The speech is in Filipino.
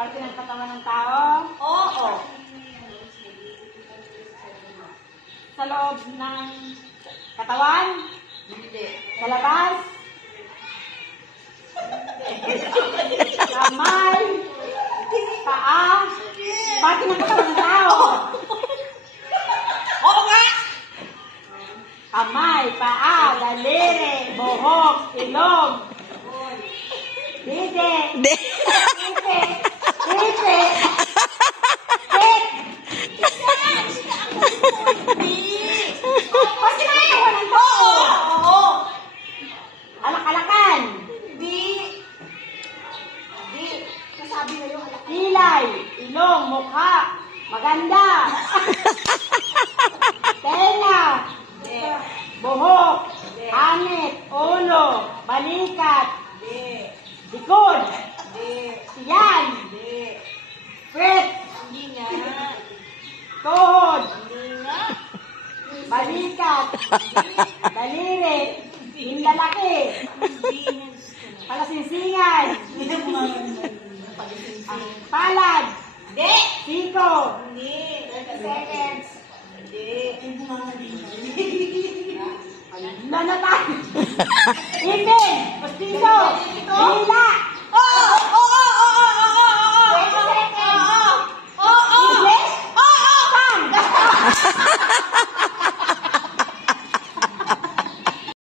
Parte ng katawan ng tao? Oo. Sa loob ng katawan? Hindi. Sa labas? Kamay? Paa? Parte ng katawan ng tao? Oo nga! Kamay, paa, daliri, buhok, ilong, dide, ite, ite, tit. Kasi naiwa ng tao. Oo. Alak-alakan, Hindi. Hindi. Kasabi na yung alak. kilay, ilong, mukha, maganda. Tenga, buhok, anit, ulo, balikat, Hindi. likod, Hindi. tiyan, Hindi. pwet, Hindi nga. tuhod, Hindi nga. balikat, daliri, hindalaki, palasingsingan, palad, Hindi. siko, Hindi. 30 seconds, Hindi. lanatan, ipin, postiso, hila,